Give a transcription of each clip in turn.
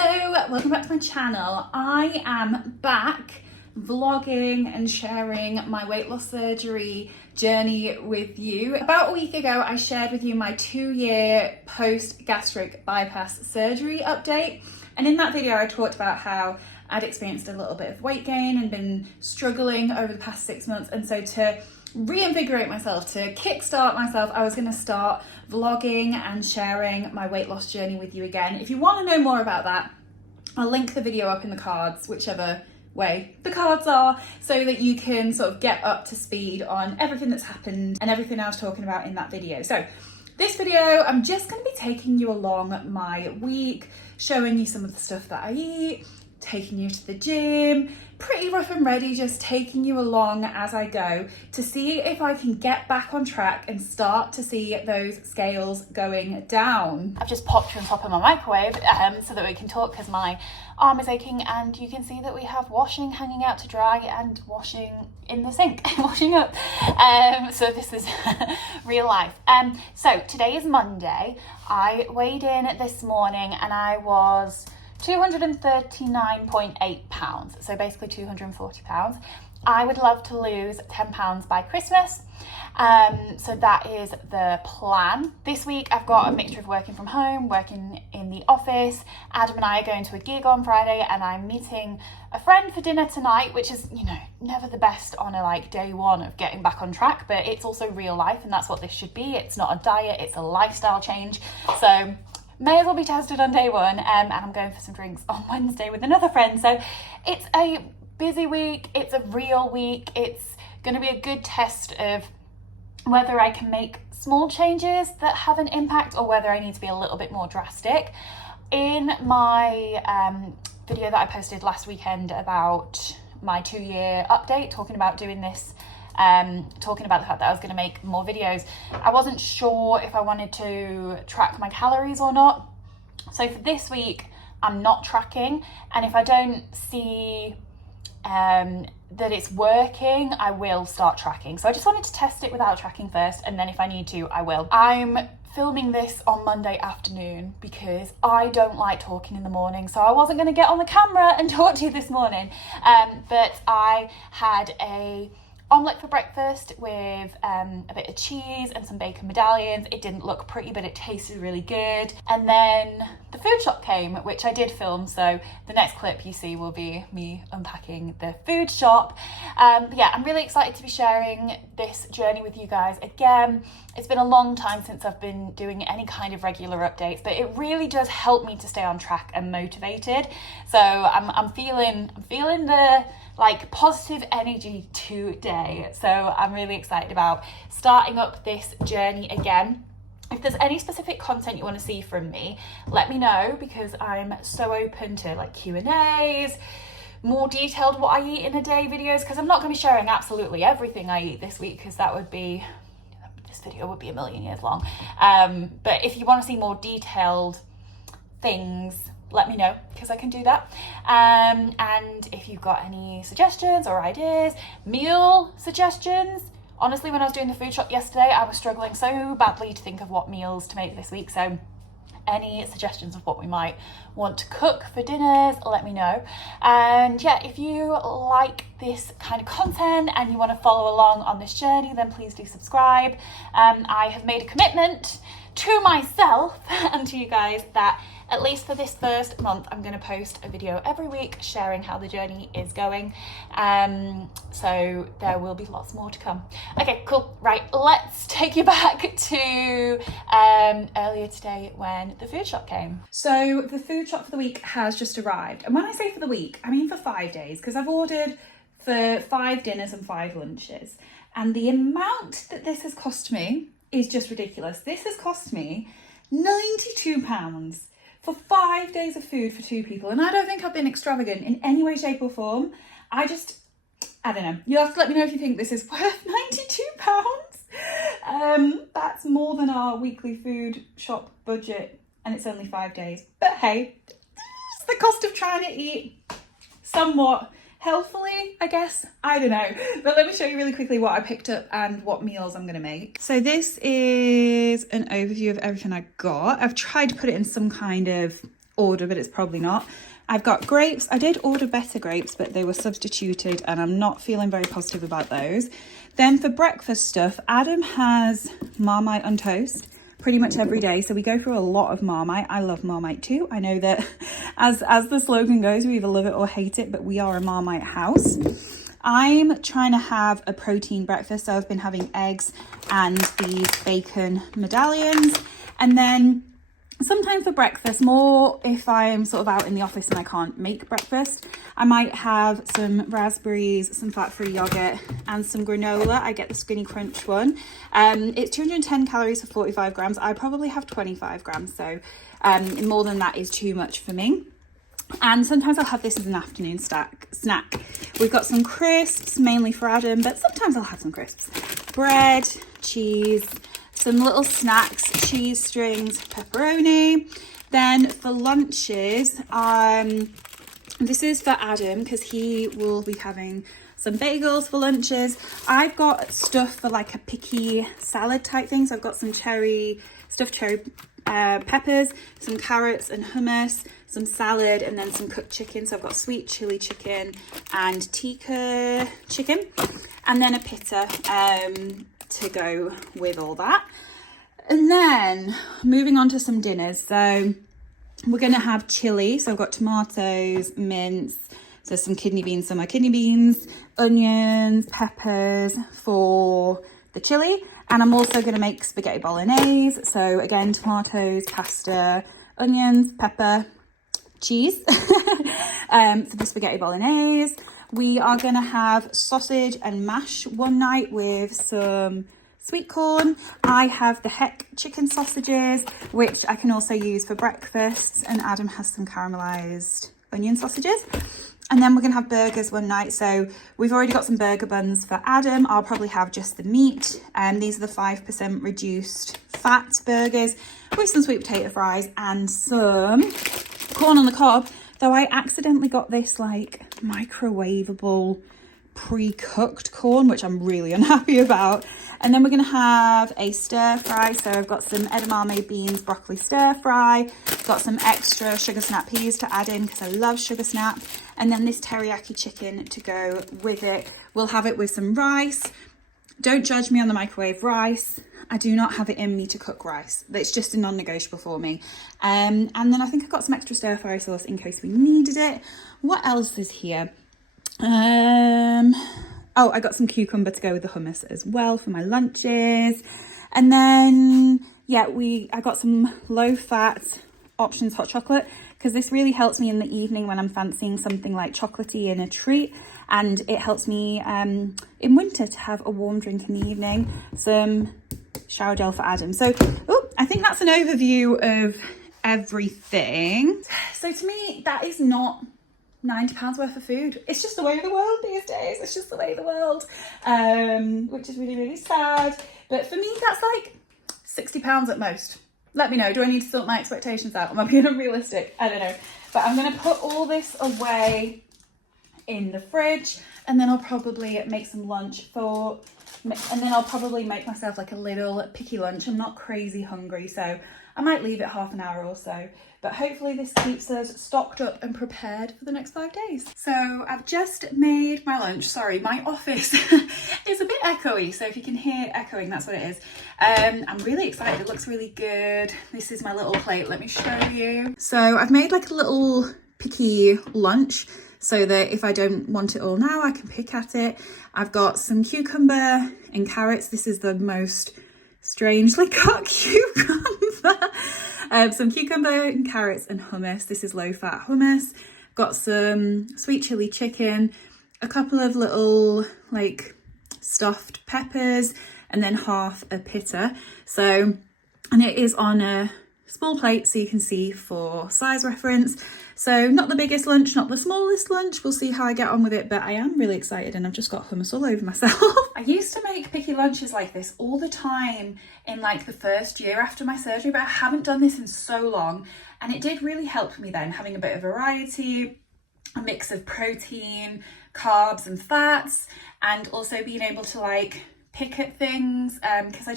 Hello, welcome back to my channel. I am back vlogging and sharing my weight loss surgery journey with you. About a week ago, I shared with you my 2-year post-gastric bypass surgery update. And in that video, I talked about how I'd experienced a little bit of weight gain and been struggling over the past 6 months. And so to reinvigorate myself, to kickstart myself, I was going to start vlogging and sharing my weight loss journey with you again. If you want to know more about that, I'll link the video up in the cards, whichever way the cards are, so that you can sort of get up to speed on everything that's happened and everything I was talking about in that video. So this video, I'm just going to be taking you along my week, showing you some of the stuff that I eat, taking you to the gym, pretty rough and ready, just taking you along as I go to see if I can get back on track and start to see those scales going down. I've just popped you on top of my microwave so that we can talk because my arm is aching, and you can see that we have washing hanging out to dry and washing in the sink, washing up. So this is real life. So today is Monday. I weighed in this morning and I was 239.8 pounds, so basically 240 pounds. I would love to lose 10 pounds by Christmas, so that is the plan. This week I've got a mixture of working from home, working in the office. Adam and I are going to a gig on Friday, and I'm meeting a friend for dinner tonight, which is, you know, never the best on a day one of getting back on track, but it's also real life, and that's what this should be. It's not a diet, it's a lifestyle change. So may as well be tested on day one, and I'm going for some drinks on Wednesday with another friend. So it's a busy week, it's a real week. It's going to be a good test of whether I can make small changes that have an impact or whether I need to be a little bit more drastic. In my video that I posted last weekend about my 2-year update, talking about doing this, talking about the fact that I was going to make more videos, I wasn't sure if I wanted to track my calories or not. So for this week, I'm not tracking, and if I don't see that it's working, I will start tracking. So I just wanted to test it without tracking first, and then if I need to, I will. I'm filming this on Monday afternoon because I don't like talking in the morning, so I wasn't going to get on the camera and talk to you this morning, but I had a omelette for breakfast with a bit of cheese and some bacon medallions. It didn't look pretty, but it tasted really good. And then the food shop came, which I did film, so the next clip you see will be me unpacking the food shop. But yeah, I'm really excited to be sharing this journey with you guys again. It's been a long time since I've been doing any kind of regular updates, but it really does help me to stay on track and motivated. So I'm feeling the positive energy today. So I'm really excited about starting up this journey again. If there's any specific content you want to see from me, let me know, because I'm so open to Q&As, more detailed what I eat in a day videos, because I'm not going to be sharing absolutely everything I eat this week, because this video would be a million years long. But if you want to see more detailed things, let me know, because I can do that. And if you've got any suggestions or ideas, meal suggestions. Honestly, when I was doing the food shop yesterday, I was struggling so badly to think of what meals to make this week. So any suggestions of what we might want to cook for dinners, let me know. And yeah, if you like this kind of content and you want to follow along on this journey, then please do subscribe. I have made a commitment to myself and to you guys that at least for this first month, I'm going to post a video every week sharing how the journey is going. So there will be lots more to come. Okay, cool. Right, let's take you back to earlier today when the food shop came. So the food shop for the week has just arrived. And when I say for the week, I mean for 5 days, because I've ordered for 5 dinners and 5 lunches. And the amount that this has cost me is just ridiculous. This has cost me £92 for 5 days of food for 2 people. And I don't think I've been extravagant in any way, shape or form. I don't know. You'll have to let me know if you think this is worth £92. That's more than our weekly food shop budget, and it's only 5 days. But hey, it's the cost of trying to eat somewhat healthfully, I guess. I don't know. But let me show you really quickly what I picked up and what meals I'm going to make. So this is an overview of everything I got. I've tried to put it in some kind of order, but it's probably not. I've got grapes. I did order better grapes, but they were substituted and I'm not feeling very positive about those. Then for breakfast stuff, Adam has Marmite on toast pretty much every day. So we go through a lot of Marmite. I love Marmite too. I know that as the slogan goes, we either love it or hate it, but we are a Marmite house. I'm trying to have a protein breakfast. So I've been having eggs and these bacon medallions. And then sometimes for breakfast, more if I'm sort of out in the office and I can't make breakfast, I might have some raspberries, some fat-free yogurt and some granola. I get the Skinny Crunch one. It's 210 calories for 45 grams. I probably have 25 grams, so more than that is too much for me. And sometimes I'll have this as an afternoon snack. We've got some crisps, mainly for Adam, but sometimes I'll have some crisps. Bread, cheese, some little snacks, cheese strings, pepperoni. Then for lunches, this is for Adam because he will be having some bagels for lunches. I've got stuff for like a picky salad type thing. So I've got some stuffed cherry peppers, some carrots and hummus, some salad, and then some cooked chicken. So I've got sweet chili chicken and tikka chicken, and then a pita to go with all that. And then moving on to some dinners. So we're going to have chili. So I've got tomatoes, mince, so some kidney beans, onions, peppers for the chili. And I'm also going to make spaghetti bolognese. So again, tomatoes, pasta, onions, pepper, cheese for the spaghetti bolognese. We are going to have sausage and mash one night with some sweet corn. I have the Heck chicken sausages, which I can also use for breakfast. And Adam has some caramelized onion sausages. And then we're going to have burgers one night. So we've already got some burger buns for Adam. I'll probably have just the meat. These are the 5% reduced fat burgers with some sweet potato fries and some corn on the cob. Though I accidentally got this like microwavable pre-cooked corn, which I'm really unhappy about. And then we're going to have a stir fry. So I've got some edamame beans, broccoli stir fry. Got some extra sugar snap peas to add in because I love sugar snap. And then this teriyaki chicken to go with it. We'll have it with some rice. Don't judge me on the microwave rice. I do not have it in me to cook rice. It's just a non-negotiable for me. And then I think I've got some extra stir fry sauce in case we needed it. What else is here? Oh, I got some cucumber to go with the hummus as well for my lunches. And then, yeah, I got some low-fat options hot chocolate because this really helps me in the evening when I'm fancying something like chocolatey in a treat. And it helps me in winter to have a warm drink in the evening. Some shower gel for Adam. So, I think that's an overview of everything. So to me, that is not £90 worth of food. It's just the way of the world these days. It's just the way of the world, which is really, really sad. But for me, that's like £60 at most. Let me know. Do I need to sort my expectations out? Am I being unrealistic? I don't know. But I'm going to put all this away in the fridge, and then I'll probably make some lunch and then I'll probably make myself like a little picky lunch. I'm not crazy hungry, so I might leave it half an hour or so, but hopefully this keeps us stocked up and prepared for the next 5 days. So I've just made my lunch. Sorry, my office is a bit echoey, so if you can hear echoing, that's what it is. I'm really excited. It looks really good. This is my little plate. Let me show you. So I've made like a little picky lunch so that if I don't want it all now, I can pick at it. I've got some cucumber and carrots. This is the most strangely cut cucumber. Some cucumber and carrots and hummus. This is low-fat hummus. Got some sweet chili chicken, a couple of little like stuffed peppers, and then half a pita. So, and it is on a small plate so you can see for size reference. So not the biggest lunch, not the smallest lunch. We'll see how I get on with it, but I am really excited and I've just got hummus all over myself. I used to make picky lunches like this all the time in like the first year after my surgery, but I haven't done this in so long. And it did really help me then, having a bit of variety, a mix of protein, carbs and fats, and also being able to like pick at things because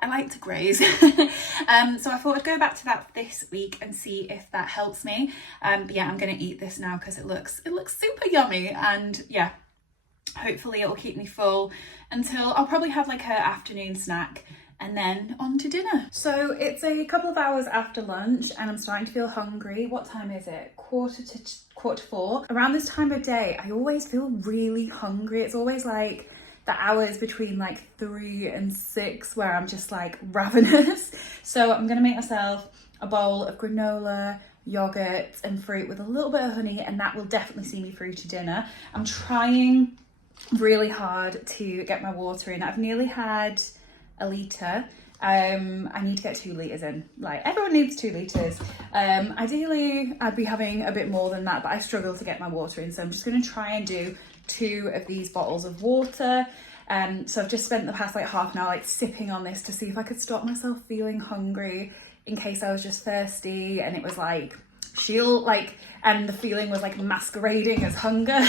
I like to graze. So I thought I'd go back to that this week and see if that helps me. But yeah, I'm going to eat this now because it looks super yummy, and yeah, hopefully it will keep me full until I'll probably have like an afternoon snack and then on to dinner. So it's a couple of hours after lunch and I'm starting to feel hungry. What time is it? Quarter to 4. Around this time of day, I always feel really hungry. It's always like the hours between like 3 and 6 where I'm just like ravenous. So I'm gonna make myself a bowl of granola, yogurt and fruit with a little bit of honey, and that will definitely see me through to dinner. I'm trying really hard to get my water in. I've nearly had a litre. I need to get 2 litres in. Like, everyone needs 2 litres. Ideally I'd be having a bit more than that, but I struggle to get my water in, so I'm just going to try and do 2 of these bottles of water. So I've just spent the past like half an hour like sipping on this to see if I could stop myself feeling hungry in case I was just thirsty and it was like and the feeling was like masquerading as hunger.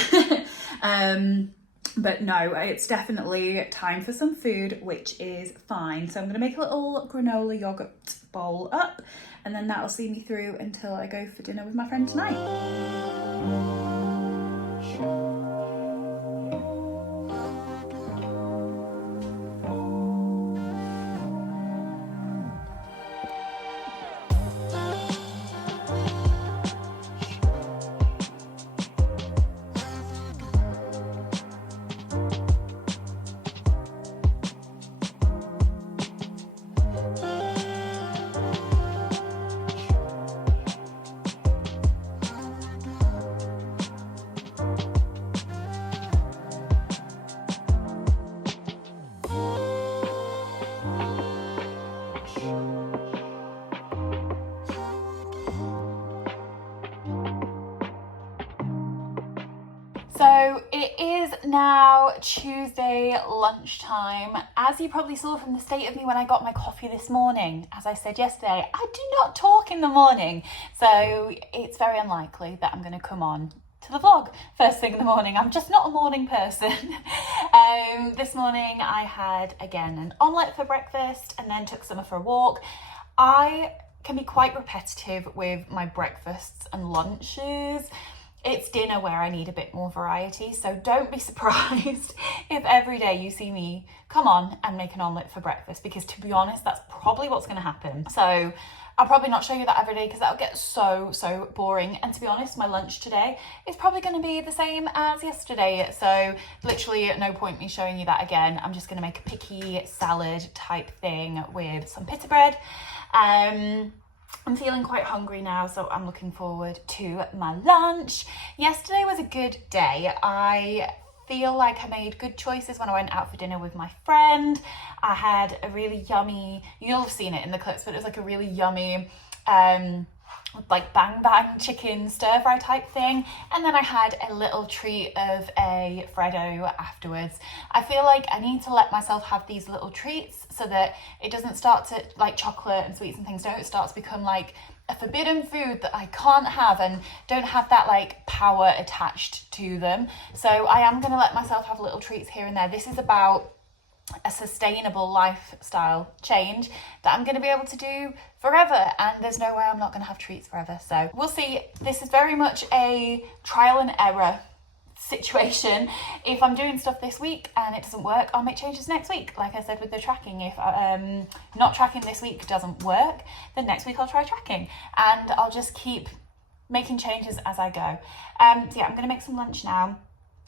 But no, it's definitely time for some food, which is fine. So I'm going to make a little granola yogurt bowl up, and then that'll see me through until I go for dinner with my friend tonight. So it is now Tuesday lunchtime. As you probably saw from the state of me when I got my coffee this morning, as I said yesterday, I do not talk in the morning. So it's very unlikely that I'm going to come on to the vlog first thing in the morning. I'm just not a morning person. This morning I had, again, an omelette for breakfast and then took Summer for a walk. I can be quite repetitive with my breakfasts and lunches. It's dinner where I need a bit more variety, so don't be surprised if every day you see me come on and make an omelette for breakfast, because to be honest, that's probably what's going to happen. So I'll probably not show you that every day because that'll get so boring. And to be honest, my lunch today is probably going to be the same as yesterday. So literally no point me showing you that again. I'm just going to make a picky salad type thing with some pita bread. I'm feeling quite hungry now, so I'm looking forward to my lunch. Yesterday was a good day. I feel like I made good choices when I went out for dinner with my friend. I had a really yummy, you'll have seen it in the clips, but it was like a really yummy like bang bang chicken stir fry type thing, and then I had a little treat of a Freddo afterwards. I feel like I need to let myself have these little treats so that it doesn't start to, like chocolate and sweets and things, don't start to become like a forbidden food that I can't have and don't have that like power attached to them. So I am going to let myself have little treats here and there. This is about a sustainable lifestyle change that I'm going to be able to do forever, and there's no way I'm not going to have treats forever. So we'll see. This is very much a trial and error situation. If I'm doing stuff this week and it doesn't work, I'll make changes next week. Like I said with the tracking, if not tracking this week doesn't work, then next week I'll try tracking, and I'll just keep making changes as I go. So yeah, I'm going to make some lunch now,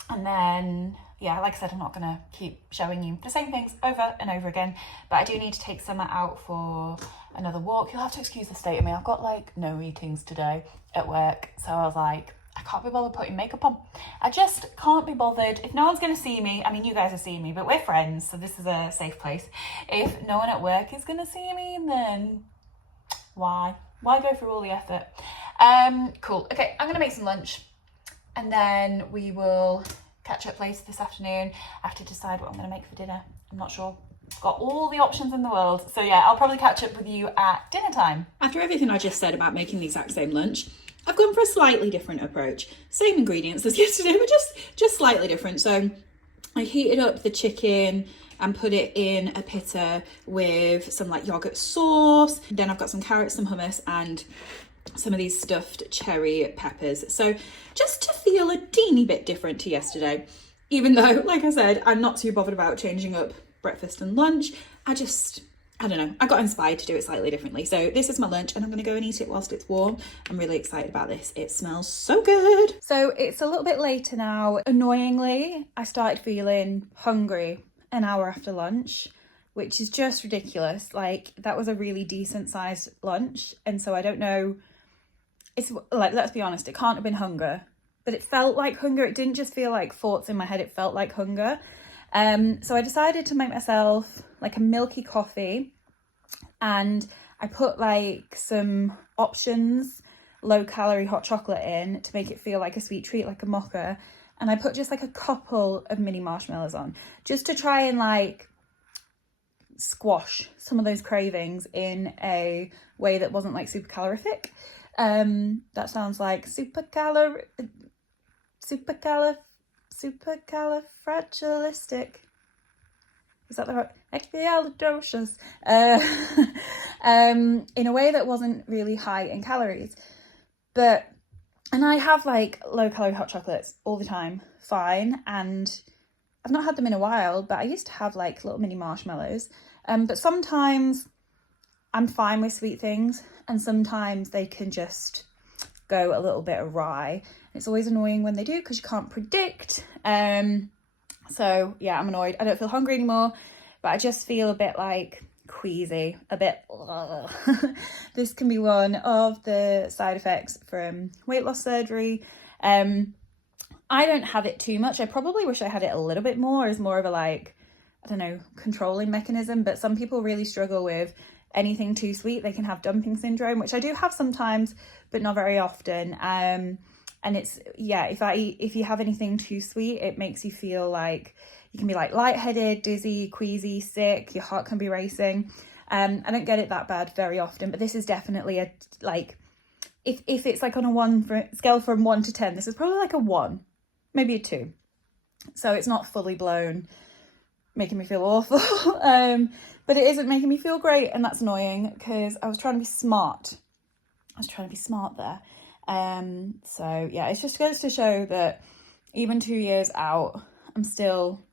and then yeah, like I said, I'm not going to keep showing you the same things over and over again, but I do need to take Summer out for another walk. You'll have to excuse the state of me. I've got like no meetings today at work, so I was like, I can't be bothered putting makeup on. I just can't be bothered. If no one's going to see me, I mean, you guys are seeing me, but we're friends, so this is a safe place. If no one at work is going to see me, then why go through all the effort? Cool. Okay, I'm going to make some lunch, and then we will catch up later this afternoon. I have to decide what I'm going to make for dinner. I'm not sure. Got all the options in the world. So yeah, I'll probably catch up with you at dinner time. After everything I just said about making the exact same lunch, I've gone for a slightly different approach. Same ingredients as yesterday, but just slightly different. So I heated up the chicken and put it in a pitta with some like yogurt sauce. Then I've got some carrots, some hummus, and some of these stuffed cherry peppers. So just to feel a teeny bit different to yesterday, even though, like I said, I'm not too bothered about changing up breakfast and lunch. I don't know, I got inspired to do it slightly differently. So this is my lunch and I'm gonna go and eat it whilst it's warm. I'm really excited about this. It smells so good. So it's a little bit later now. Annoyingly, I started feeling hungry an hour after lunch, which is just ridiculous. Like, that was a really decent sized lunch. And so I don't know, it's like, let's be honest, it can't have been hunger, but it felt like hunger. It didn't just feel like thoughts in my head, it felt like hunger. So I decided to make myself like a milky coffee, and I put like some options low calorie hot chocolate in to make it feel like a sweet treat, like a mocha. And I put just like a couple of mini marshmallows on, just to try and like squash some of those cravings in a way that wasn't like super calorific. That sounds like supercalifragilistic. Is that the right? Expialidocious. In a way that wasn't really high in calories. And I have like low calorie hot chocolates all the time, fine. And I've not had them in a while, but I used to have like little mini marshmallows. But sometimes I'm fine with sweet things, and sometimes they can just go a little bit awry. It's always annoying when they do because you can't predict. So yeah, I'm annoyed. I don't feel hungry anymore, but I just feel a bit like queasy, a bit this can be one of the side effects from weight loss surgery. I don't have it too much. I probably wish I had it a little bit more as more of a like, I don't know, controlling mechanism, but some people really struggle with anything too sweet. They can have dumping syndrome, which I do have sometimes, but not very often. And it's, yeah, if you have anything too sweet, it makes you feel like you can be like lightheaded, dizzy, queasy, sick, your heart can be racing. I don't get it that bad very often, but this is definitely a, like, if it's like on a scale from 1 to 10, this is probably like a 1, maybe a 2. So it's not fully blown, making me feel awful. But it isn't making me feel great, and that's annoying because I was trying to be smart. There. So yeah, it just goes to show that even 2 years out, I'm still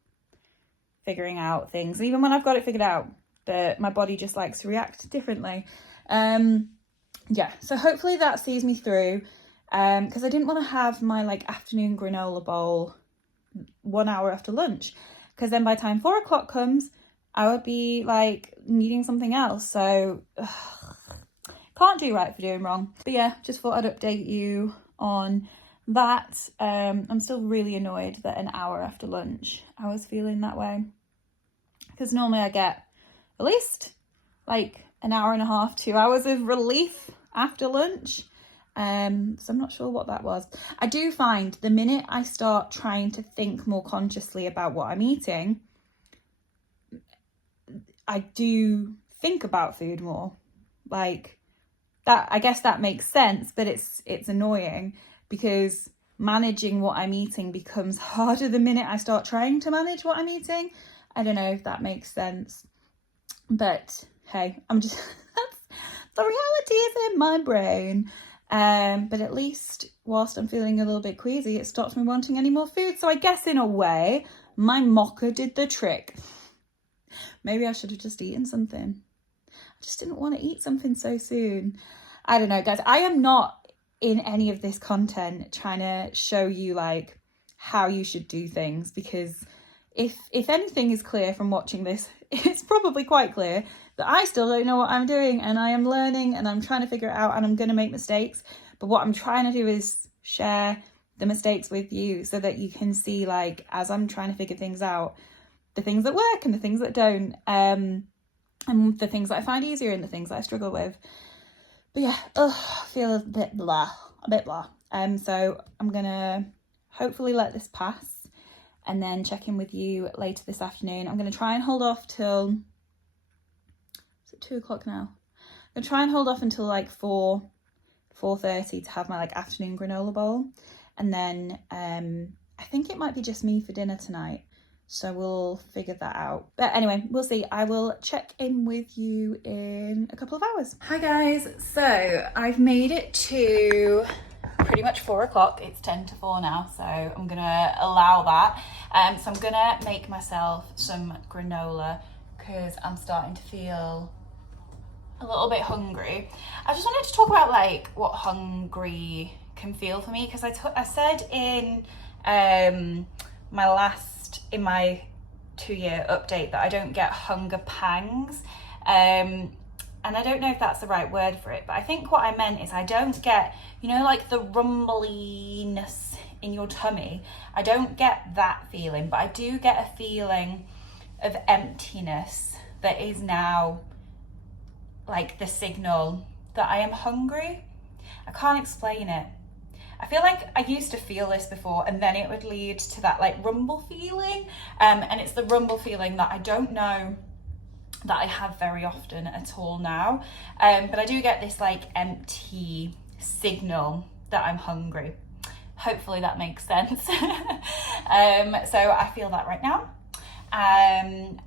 figuring out things. Even when I've got it figured out, that my body just likes to react differently. Yeah, so hopefully that sees me through, because I didn't want to have my like afternoon granola bowl 1 hour after lunch, because then by the time 4 o'clock comes, I would be like needing something else. So can't do right for doing wrong. But yeah, just thought I'd update you on that. I'm still really annoyed that an hour after lunch I was feeling that way, because normally I get at least like an hour and a half, 2 hours of relief after lunch. So I'm not sure what that was. I do find the minute I start trying to think more consciously about what I'm eating, I do think about food more. Like that, I guess that makes sense, but it's annoying because managing what I'm eating becomes harder the minute I start trying to manage what I'm eating. I don't know if that makes sense, but hey, I'm just the reality is in my brain. But at least whilst I'm feeling a little bit queasy, it stops me wanting any more food. So I guess in a way, my mocha did the trick. Maybe I should have just eaten something. I just didn't want to eat something so soon. I don't know, guys. I am not in any of this content trying to show you like how you should do things, because if anything is clear from watching this, it's probably quite clear that I still don't know what I'm doing, and I am learning and I'm trying to figure it out, and I'm going to make mistakes. But what I'm trying to do is share the mistakes with you so that you can see, like, as I'm trying to figure things out, the things that work and the things that don't, and the things that I find easier and the things that I struggle with. But yeah, I feel a bit blah. So I'm going to hopefully let this pass and then check in with you later this afternoon. I'm going to try and hold off till, is it 2 o'clock now? I'm going to try and hold off until like 4:30 to have my like afternoon granola bowl. And then I think it might be just me for dinner tonight. So we'll figure that out. But anyway, we'll see. I will check in with you in a couple of hours. Hi guys, so I've made it to pretty much 4 o'clock. It's 10 to 4 now, so I'm gonna allow that. So I'm gonna make myself some granola because I'm starting to feel a little bit hungry. I just wanted to talk about like what hungry can feel for me, because I said in my 2-year update that I don't get hunger pangs, and I don't know if that's the right word for it, but I think what I meant is I don't get, you know, like the rumbliness in your tummy. I don't get that feeling, but I do get a feeling of emptiness that is now like the signal that I am hungry. I can't explain it. I feel like I used to feel this before, and then it would lead to that like rumble feeling, and it's the rumble feeling that I don't know that I have very often at all now, but I do get this like empty signal that I'm hungry. Hopefully that makes sense. So I feel that right now, and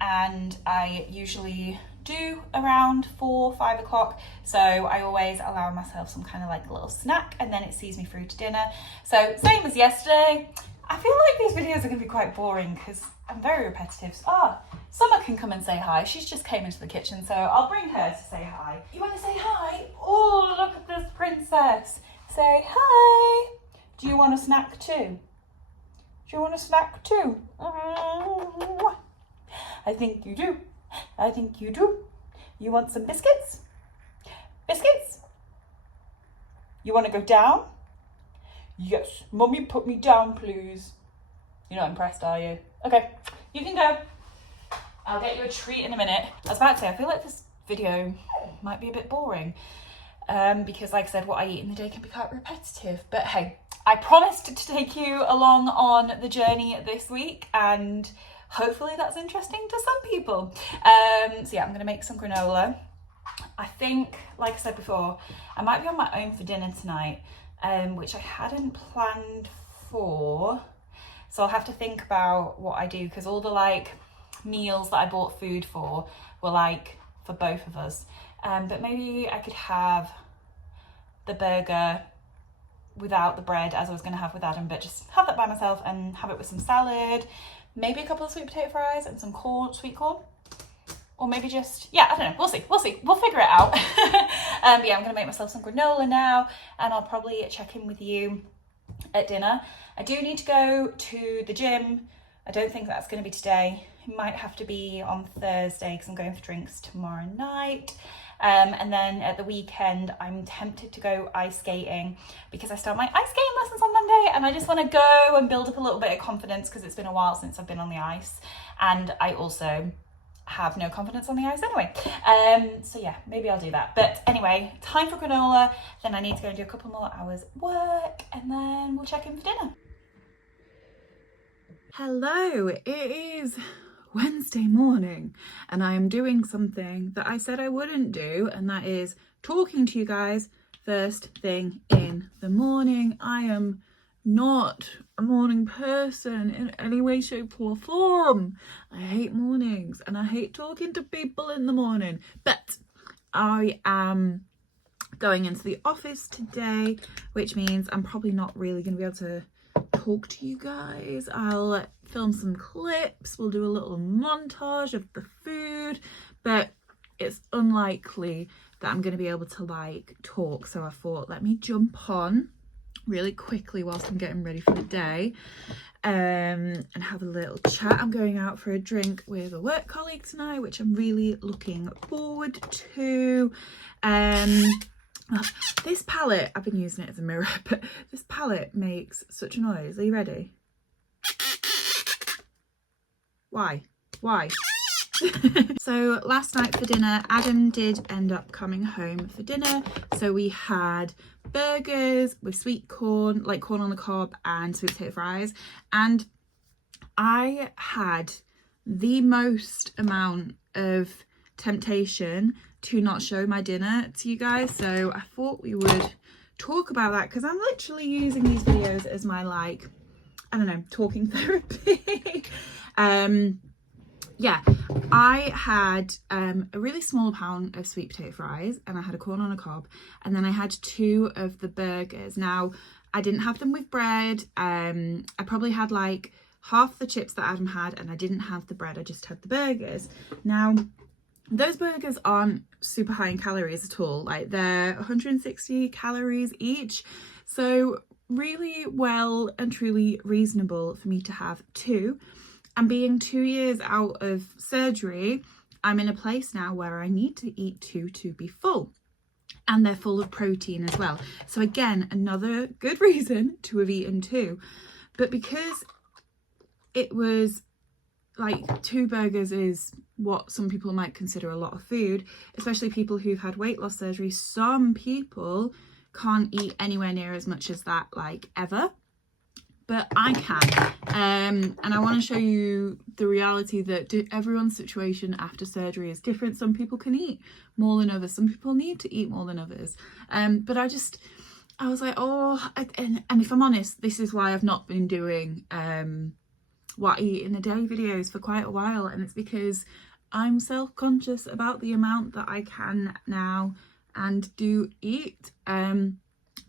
I usually do around 4-5 o'clock, so I always allow myself some kind of like little snack, and then it sees me through to dinner. So same as yesterday. I feel like these videos are going to be quite boring because I'm very repetitive. Summer can come and say hi. She's just came into the kitchen, so I'll bring her to say hi. You want to say hi? Oh, look at this princess. Say hi. Do you want a snack too? Do you want a snack too? I think you do. I think you do. You want some biscuits? Biscuits? You want to go down? Yes. Mummy, put me down, please. You're not impressed, are you? Okay, you can go. I'll get you a treat in a minute. I was about to say, I feel like this video might be a bit boring, because like I said, what I eat in the day can be quite repetitive. But hey, I promised to take you along on the journey this week, and hopefully that's interesting to some people. So yeah, I'm gonna make some granola. I think, like I said before, I might be on my own for dinner tonight, which I hadn't planned for. So I'll have to think about what I do, because all the like meals that I bought food for were like for both of us. But maybe I could have the burger without the bread, as I was gonna have with Adam, but just have that by myself and have it with some salad, maybe a couple of sweet potato fries and some sweet corn. Or maybe just, yeah, I don't know, we'll see, we'll figure it out. But yeah, I'm gonna make myself some granola now, and I'll probably check in with you at dinner. I do need to go to the gym. I don't think that's gonna be today. It might have to be on Thursday, because I'm going for drinks tomorrow night. And then at the weekend, I'm tempted to go ice skating, because I start my ice skating lessons on Monday, and I just want to go and build up a little bit of confidence, because it's been a while since I've been on the ice, and I also have no confidence on the ice anyway. So yeah, maybe I'll do that. But anyway, time for granola, then I need to go and do a couple more hours work, and then we'll check in for dinner. Hello, it is Wednesday morning, and I am doing something that I said I wouldn't do, and that is talking to you guys first thing in the morning. I am not a morning person in any way, shape or form. I hate mornings, and I hate talking to people in the morning, but I am going into the office today, which means I'm probably not really going to be able to talk to you guys. I'll film some clips, we'll do a little montage of the food, but it's unlikely that I'm going to be able to like talk. So I thought, let me jump on really quickly whilst I'm getting ready for the day, and have a little chat. I'm going out for a drink with a work colleague tonight, which I'm really looking forward to. This palette, I've been using it as a mirror, but this palette makes such a noise. Are you ready? Why? So last night for dinner, Adam did end up coming home for dinner. So we had burgers with sweet corn, like corn on the cob, and sweet potato fries. And I had the most amount of temptation to not show my dinner to you guys. So I thought we would talk about that, because I'm literally using these videos as my like I don't know, talking therapy. Yeah, I had a really small pound of sweet potato fries, and I had a corn on a cob, and then I had 2 of the burgers. Now, I didn't have them with bread. I probably had like half the chips that Adam had, and I didn't have the bread, I just had the burgers. Now, those burgers aren't super high in calories at all. Like, they're 160 calories each, so really well and truly reasonable for me to have 2. And being 2 years out of surgery, I'm in a place now where I need to eat 2 to be full. And they're full of protein as well. So again, another good reason to have eaten 2. But because it was like 2 burgers is what some people might consider a lot of food, especially people who've had weight loss surgery. Some people can't eat anywhere near as much as that, like, ever. But I can, and I want to show you the reality that everyone's situation after surgery is different. Some people can eat more than others, some people need to eat more than others, but I was like, oh, and if I'm honest, this is why I've not been doing what I eat in a day videos for quite a while, and it's because I'm self-conscious about the amount that I can now and do eat.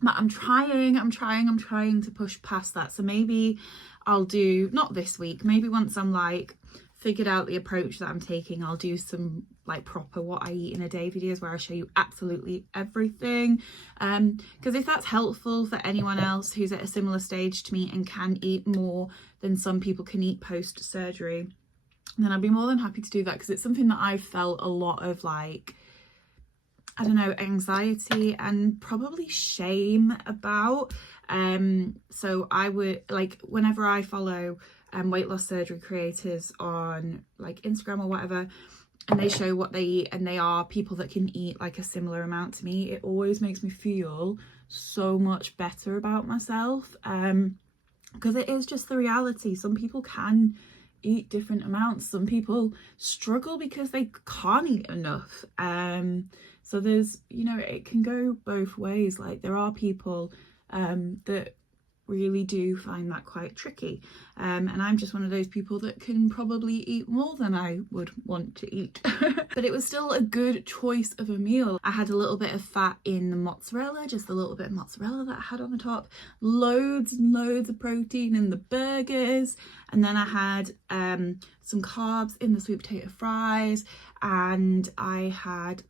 But I'm trying to push past that. So maybe I'll do, not this week, maybe once I'm like figured out the approach that I'm taking, I'll do some like proper what I eat in a day videos where I show you absolutely everything. Because if that's helpful for anyone else who's at a similar stage to me and can eat more than some people can eat post surgery, then I'd be more than happy to do that, because it's something that I've felt a lot of, like, I don't know, anxiety and probably shame about. So I would, like, whenever I follow weight loss surgery creators on like Instagram or whatever, and they show what they eat and they are people that can eat like a similar amount to me, it always makes me feel so much better about myself, because it is just the reality. Some people can eat different amounts, some people struggle because they can't eat enough. So there's, you know, it can go both ways. Like, there are people that really do find that quite tricky, and I'm just one of those people that can probably eat more than I would want to eat. But it was still a good choice of a meal. I had a little bit of fat in the mozzarella, just a little bit of mozzarella that I had on the top, loads and loads of protein in the burgers, and then I had some carbs in the sweet potato fries, and I had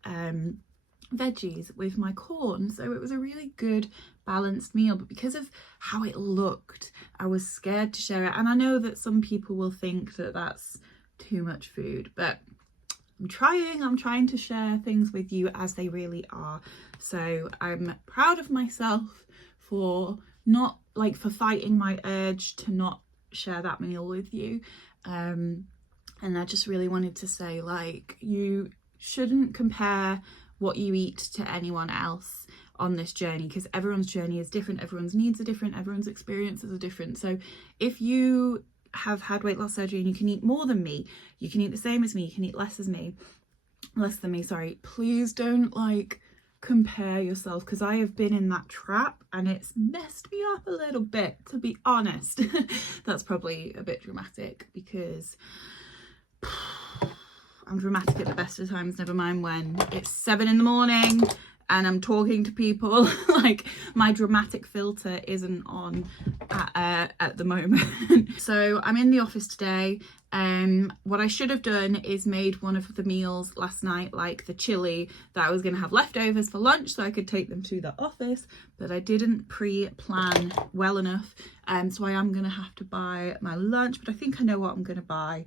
veggies with my corn. So it was a really good balanced meal, but because of how it looked, I was scared to share it. And I know that some people will think that that's too much food, but I'm trying to share things with you as they really are. So I'm proud of myself for not, like, for fighting my urge to not share that meal with you. And I just really wanted to say, like, you shouldn't compare what you eat to anyone else on this journey, because everyone's journey is different, everyone's needs are different, everyone's experiences are different. So if you have had weight loss surgery and you can eat more than me, you can eat the same as me, you can eat less than me, sorry, please don't like compare yourself, because I have been in that trap and it's messed me up a little bit, to be honest. That's probably a bit dramatic, because I'm dramatic at the best of times, never mind when it's 7 a.m. and I'm talking to people. Like, my dramatic filter isn't on at the moment. So I'm in the office today. What I should have done is made one of the meals last night, like the chili, that I was going to have leftovers for lunch so I could take them to the office, but I didn't pre-plan well enough. So I am going to have to buy my lunch, but I think I know what I'm going to buy.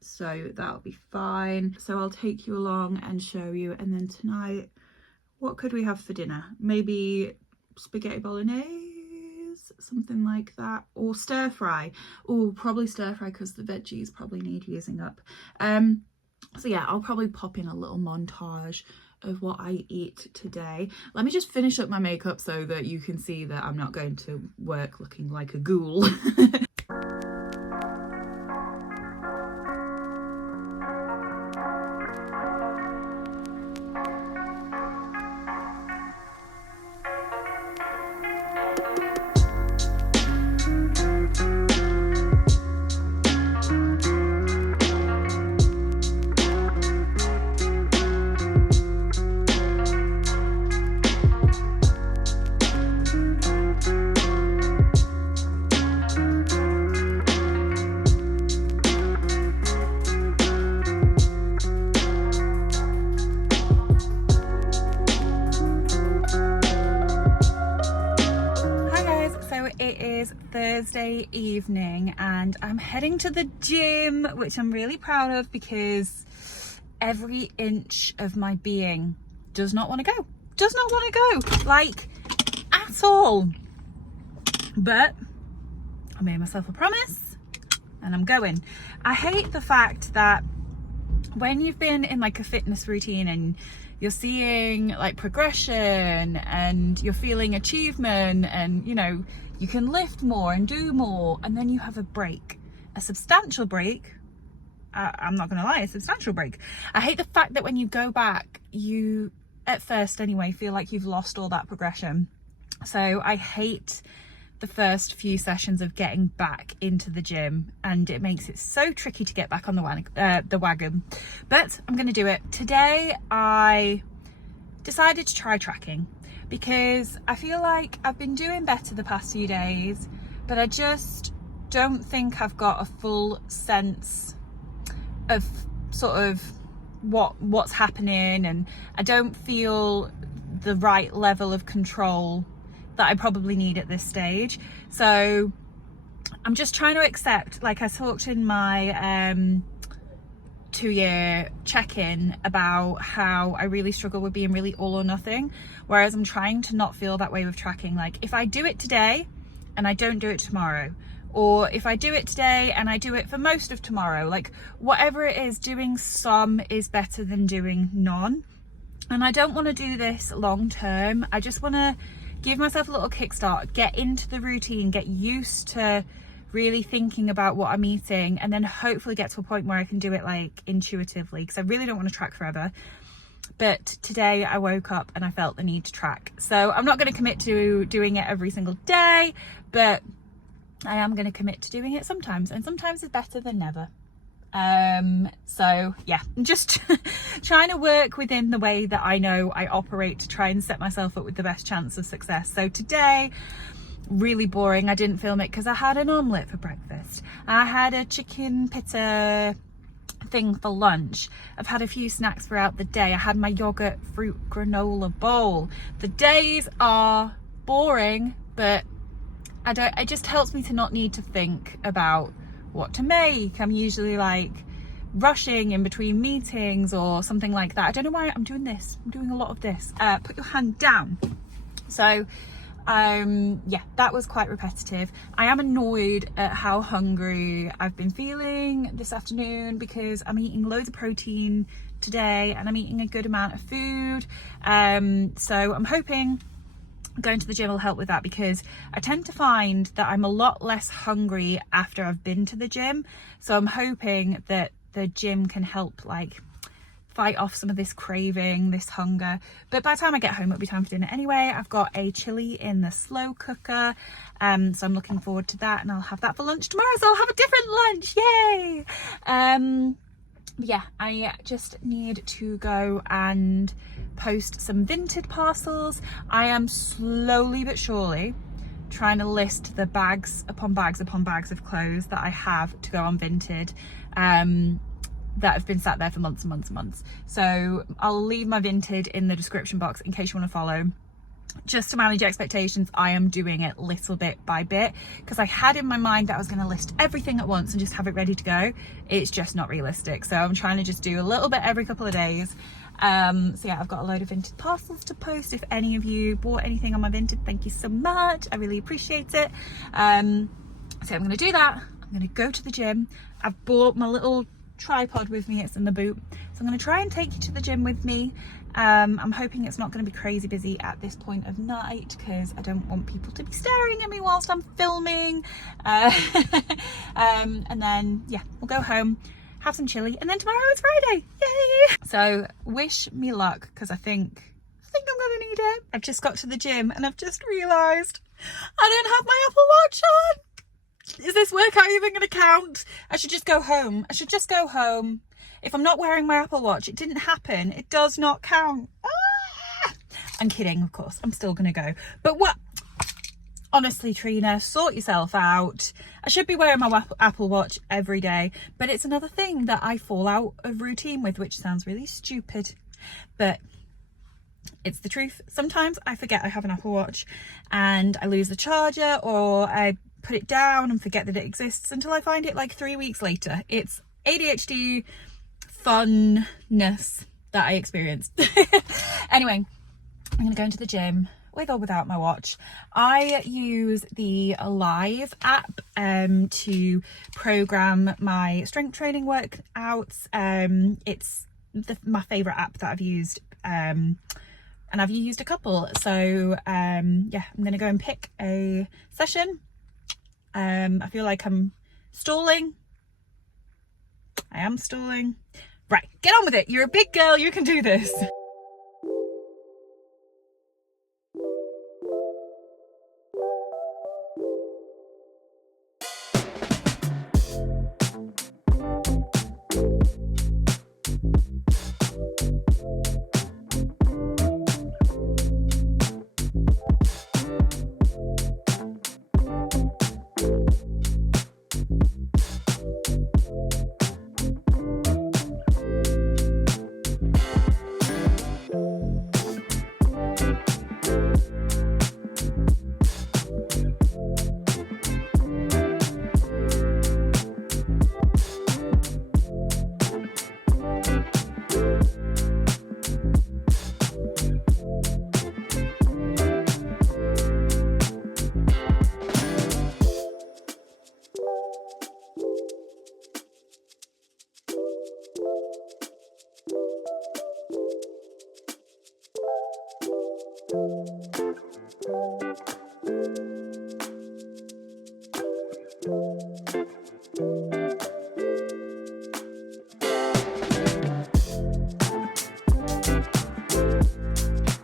So that'll be fine. So I'll take you along and show you. And then tonight, what could we have for dinner? Maybe spaghetti bolognese, something like that, or stir fry. Oh, probably stir fry, because the veggies probably need using up. So yeah, I'll probably pop in a little montage of what I eat today. Let me just finish up my makeup so that you can see that I'm not going to work looking like a ghoul. it is Thursday evening and I'm heading to the gym, which I'm really proud of because every inch of my being does not want to go. Does not want to go, like, at all. But I made myself a promise and I'm going. I hate the fact that when you've been in like a fitness routine and you're seeing like progression and you're feeling achievement and, you know, you can lift more and do more, and then you have a break, a substantial break. I'm not gonna lie, a substantial break. I hate the fact that when you go back, you, at first anyway, feel like you've lost all that progression. So I hate the first few sessions of getting back into the gym, and it makes it so tricky to get back on the wagon. But I'm going to do it. Today I decided to try tracking because I feel like I've been doing better the past few days, but I just don't think I've got a full sense of sort of what's happening, and I don't feel the right level of control that I probably need at this stage. So I'm just trying to accept, like I talked in my 2-year check-in about how I really struggle with being really all or nothing, whereas I'm trying to not feel that way with tracking. Like, if I do it today and I don't do it tomorrow, or if I do it today and I do it for most of tomorrow, like whatever it is, doing some is better than doing none. And I don't want to do this long term. I just want to give myself a little kickstart, get into the routine, get used to really thinking about what I'm eating, and then hopefully get to a point where I can do it like intuitively, because I really don't want to track forever. But today I woke up and I felt the need to track. So I'm not going to commit to doing it every single day, but I am going to commit to doing it sometimes, and sometimes is better than never. So yeah, I'm just trying to work within the way that I know I operate to try and set myself up with the best chance of success. So today, really boring. I didn't film it because I had an omelette for breakfast. I had a chicken pita thing for lunch. I've had a few snacks throughout the day. I had my yogurt fruit granola bowl. The days are boring, but it just helps me to not need to think about what to make. I'm usually like rushing in between meetings or something like that. I don't know why I'm doing this. I'm doing a lot of this. Put your hand down. So yeah, that was quite repetitive. I am annoyed at how hungry I've been feeling this afternoon because I'm eating loads of protein today and I'm eating a good amount of food. So I'm hoping going to the gym will help with that, because I tend to find that I'm a lot less hungry after I've been to the gym. So I'm hoping that the gym can help like fight off some of this craving, this hunger. But by the time I get home, it'll be time for dinner anyway. I've got a chili in the slow cooker, so I'm looking forward to that, and I'll have that for lunch tomorrow, so I'll have a different lunch. Yay! Yeah, I just need to go and post some Vinted parcels. I am slowly but surely trying to list the bags upon bags upon bags of clothes that I have to go on Vinted, that have been sat there for months and months and months. So I'll leave my Vinted in the description box in case you want to follow. Just to manage expectations, I am doing it little bit by bit, because I had in my mind that I was going to list everything at once and just have it ready to go. It's just not realistic, so I'm trying to just do a little bit every couple of days. So yeah, I've got a load of Vinted parcels to post. If any of you bought anything on my Vinted, thank you so much, I really appreciate it. So I'm going to do that. I'm going to go to the gym. I've bought my little tripod with me, it's in the boot, so I'm going to try and take you to the gym with me. I'm hoping it's not going to be crazy busy at this point of night, because I don't want people to be staring at me whilst I'm filming. And then yeah, we'll go home, have some chili, and then tomorrow it's Friday. Yay! So wish me luck, because I think I'm gonna need it. I've just got to the gym and I've just realised I don't have my Apple Watch on. Is this workout even going to count? I should just go home. I should just go home. If I'm not wearing my Apple Watch, it didn't happen. It does not count. Ah! I'm kidding, of course. I'm still going to go. But what? Honestly, Trina, sort yourself out. I should be wearing my Apple Watch every day, but it's another thing that I fall out of routine with, which sounds really stupid. But it's the truth. Sometimes I forget I have an Apple Watch and I lose the charger, or I put it down and forget that it exists until I find it like 3 weeks later. It's ADHD funness that I experienced. Anyway, I'm gonna go into the gym with or without my watch. I use the Alive app to program my strength training workouts. It's my favorite app that I've used, and I've used a couple. So yeah, I'm gonna go and pick a session. I feel like I'm stalling. I am stalling. Right, get on with it. You're a big girl, you can do this.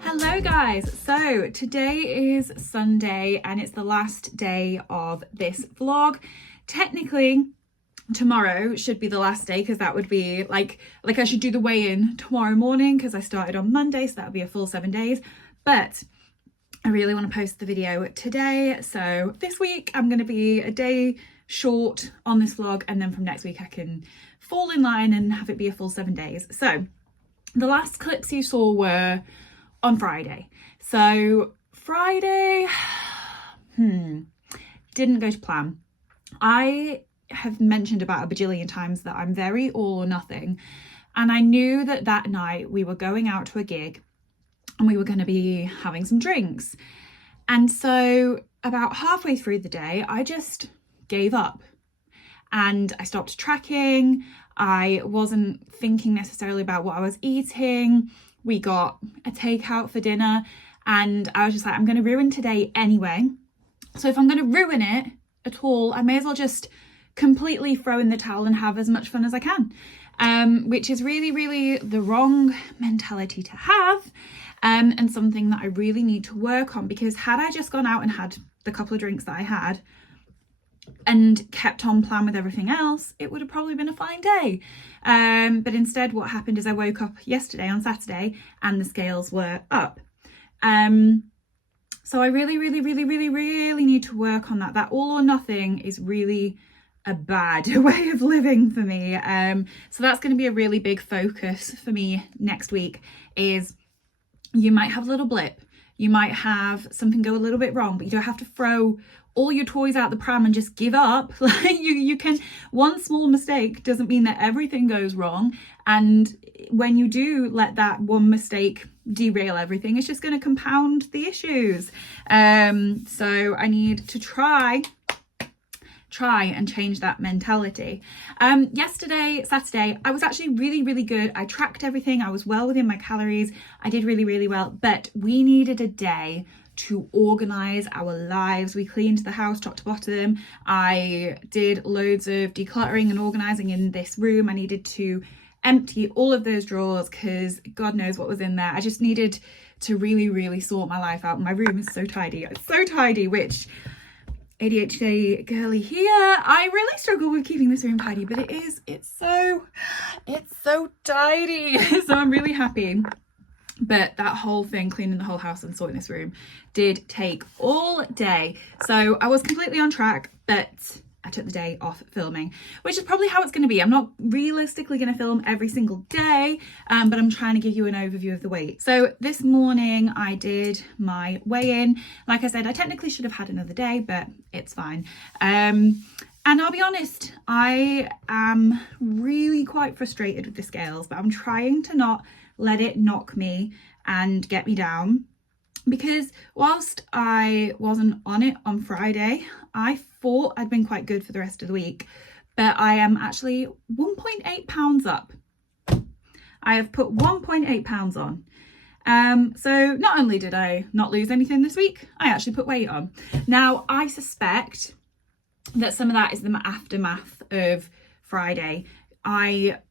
Hello guys, so today is Sunday and it's the last day of this vlog. Technically tomorrow should be the last day, because that would be like I should do the weigh-in tomorrow morning, because I started on Monday, so that would be a full 7 days. But I really want to post the video today, so this week I'm going to be a day short on this vlog, and then from next week I can fall in line and have it be a full 7 days. So the last clips you saw were on Friday. So Friday didn't go to plan. I have mentioned about a bajillion times that I'm very all or nothing, and I knew that that night we were going out to a gig and we were going to be having some drinks, and so about halfway through the day I just gave up and I stopped tracking. I wasn't thinking necessarily about what I was eating. We got a takeout for dinner and I was just like, I'm going to ruin today anyway, so if I'm going to ruin it at all, I may as well just completely throw in the towel and have as much fun as I can, which is really the wrong mentality to have, and something that I really need to work on, because had I just gone out and had the couple of drinks that I had and kept on plan with everything else, it would have probably been a fine day. But instead what happened is I woke up yesterday on Saturday and the scales were up. So I really need to work on that. That all or nothing is really a bad way of living for me. So that's going to be a really big focus for me next week. Is you might have a little blip, you might have something go a little bit wrong, but you don't have to throw all your toys out the pram and just give up. Like you can, one small mistake doesn't mean that everything goes wrong, and when you do let that one mistake derail everything, it's just going to compound the issues. So I need to try and change that mentality. Yesterday, Saturday, I was actually really good. I tracked everything. I was well within my calories. I did really well, but we needed a day to organize our lives. We cleaned the house top to bottom. I did loads of decluttering and organizing in this room. I needed to empty all of those drawers because God knows what was in there. I just needed to really sort my life out. My room is so tidy. It's so tidy, which ADHD girly here, I really struggle with keeping this room tidy, but it's so tidy. So I'm really happy. But that whole thing, cleaning the whole house and sorting this room, did take all day. So I was completely on track, but I took the day off filming, which is probably how it's going to be. I'm not realistically going to film every single day, but I'm trying to give you an overview of the weight. So this morning I did my weigh-in. Like I said, I technically should have had another day, but it's fine. And I'll be honest, I am really quite frustrated with the scales, but I'm trying to not let it knock me and get me down. Because whilst I wasn't on it on Friday, I thought I'd been quite good for the rest of the week, but I am actually 1.8 pounds up. I have put 1.8 pounds on. So not only did I not lose anything this week, I actually put weight on. Now, I suspect that some of that is the aftermath of Friday.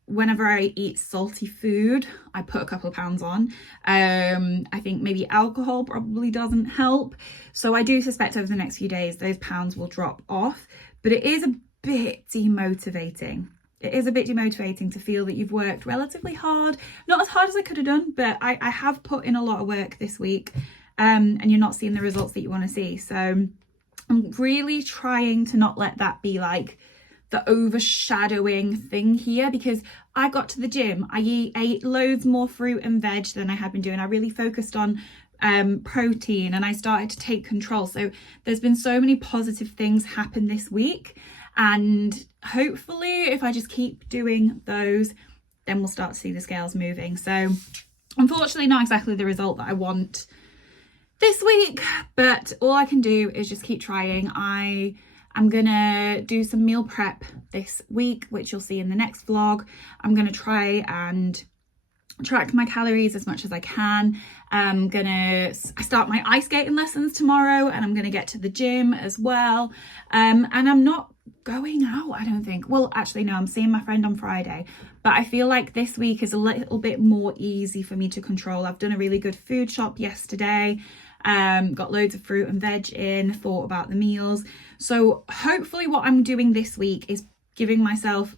Whenever I eat salty food, I put a couple of pounds on. I think maybe alcohol probably doesn't help. So I do suspect over the next few days, those pounds will drop off, but it is a bit demotivating. It is a bit demotivating to feel that you've worked relatively hard, not as hard as I could have done, but I have put in a lot of work this week, and you're not seeing the results that you want to see. So I'm really trying to not let that be like the overshadowing thing here, because I got to the gym, I ate loads more fruit and veg than I had been doing. I really focused on protein, and I started to take control. So there's been so many positive things happen this week, and hopefully if I just keep doing those, then we'll start to see the scales moving. So unfortunately not exactly the result that I want this week, but all I can do is just keep trying. I'm gonna do some meal prep this week, which you'll see in the next vlog. I'm gonna try and track my calories as much as I can. I start my ice skating lessons tomorrow, and I'm gonna get to the gym as well. And I'm not going out, I don't think. Well, actually, no, I'm seeing my friend on Friday, but I feel like this week is a little bit more easy for me to control. I've done a really good food shop yesterday. Got loads of fruit and veg in, thought about the meals. So hopefully what I'm doing this week is giving myself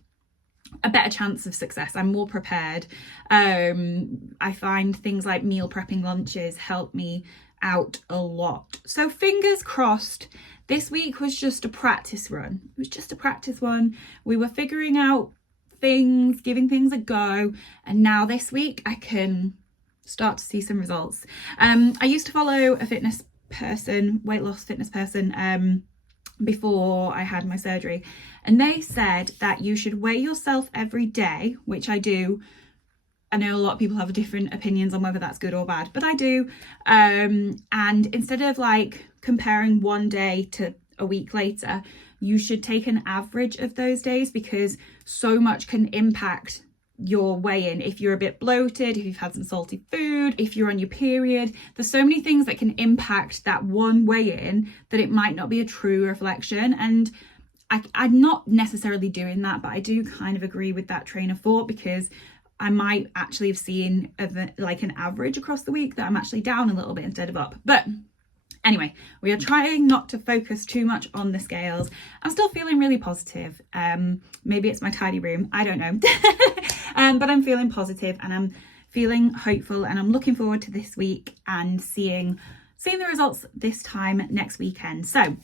a better chance of success. I'm more prepared. I find things like meal prepping lunches help me out a lot. So fingers crossed, this week was just a practice run. It was just a practice one. We were figuring out things, giving things a go. And now this week I can start to see some results. I used to follow a fitness person, weight loss fitness person, before I had my surgery, and they said that you should weigh yourself every day, which I do. I know a lot of people have different opinions on whether that's good or bad, but I do. And instead of like comparing one day to a week later, you should take an average of those days, because so much can impact your weigh-in. If you're a bit bloated, if you've had some salty food, if you're on your period, there's so many things that can impact that one weigh-in that it might not be a true reflection. And I'm not necessarily doing that, but I do kind of agree with that train of thought, because I might actually have seen like an average across the week that I'm actually down a little bit instead of up. But anyway, we are trying not to focus too much on the scales. I'm still feeling really positive. Maybe it's my tidy room, I don't know. But I'm feeling positive, and I'm feeling hopeful, and I'm looking forward to this week and seeing the results this time next weekend. So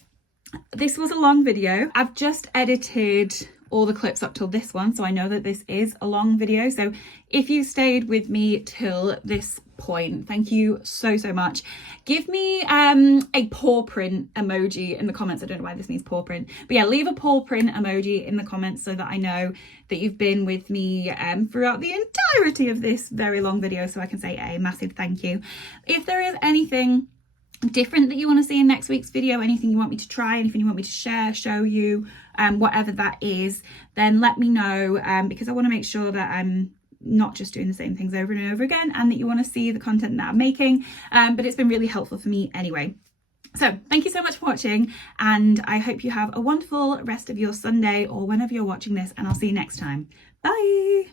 this was a long video. I've just edited all the clips up till this one, so I know that this is a long video. So if you stayed with me till this point, thank you so much. Give me a paw print emoji in the comments. I don't know why this means paw print, but yeah, leave a paw print emoji in the comments so that I know that you've been with me throughout the entirety of this very long video, so I can say a massive thank you. If there is anything different that you want to see in next week's video, anything you want me to try, anything you want me to share, show you, whatever that is, then let me know, because I want to make sure that I'm not just doing the same things over and over again, and that you want to see the content that I'm making. But it's been really helpful for me anyway. So thank you so much for watching, and I hope you have a wonderful rest of your Sunday or whenever you're watching this, and I'll see you next time. Bye.